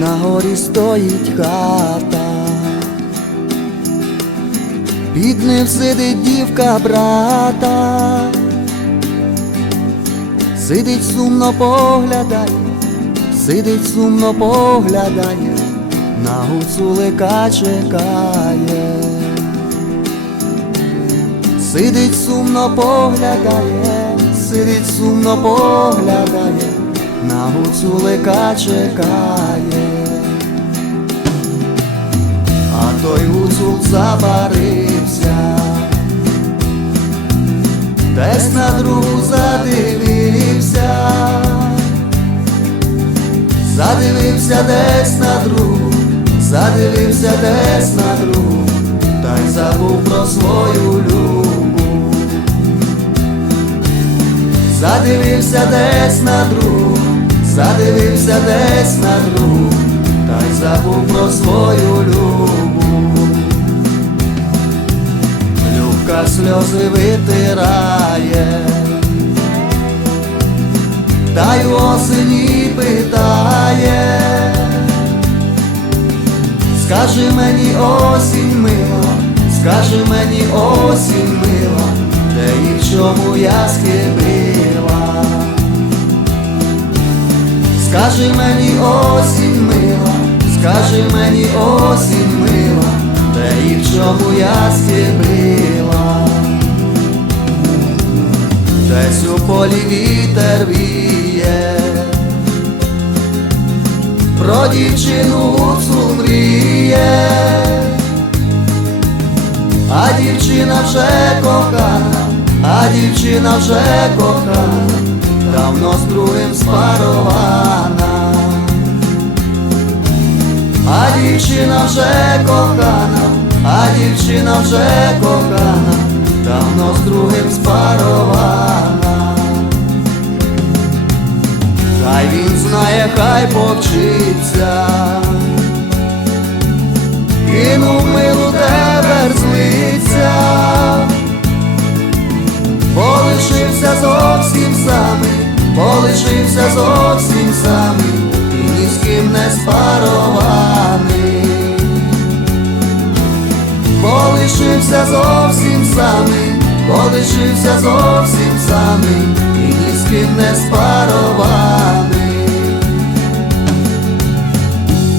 На горі стоїть хата, під ним сидить дівка брата, сидить сумно поглядає, сидить сумно поглядає, на гуцулика чекає, сидить сумно поглядає, сидить сумно поглядає, на гуцулика чекає. А той гуцул забарився, десь на другу задивився, задивився десь на другу, задивився десь на другу, та й забув про свою любу. Задивився десь на другу, задивився десь на другу, та й забув про свою любу. Любка сльози витирає, та й осені питає. Скажи мені осінь мила, скажи мені осінь мила, де і в чому я схибила. Скажи мені осінь мила, скажи мені осінь мила, де і в чому я схибила. Десь у полі вітер віє, про дівчину гуцул мріє, а дівчина вже кохана, а дівчина вже кохана, давно з другим кохана, а дівчина вже кохана, давно з другим спарована. Хай він знає, хай повчиться, кинув милу тебе злиться, полишився зовсім самий, полишився зовсім самий, і ні з ким не спарований, полишився зовсім самий, полишився зовсім самий, і ні з ким не спарований.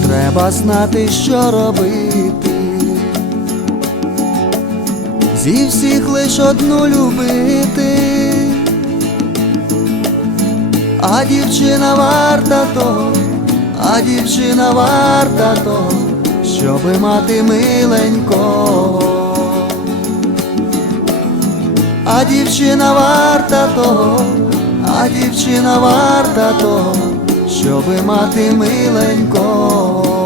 Треба знати, що робити, зі всіх лиш одну любити, а дівчина варта того, а дівчина варта того, щоби мати миленького. А дівчина варта того, а дівчина варта того, щоби мати миленького.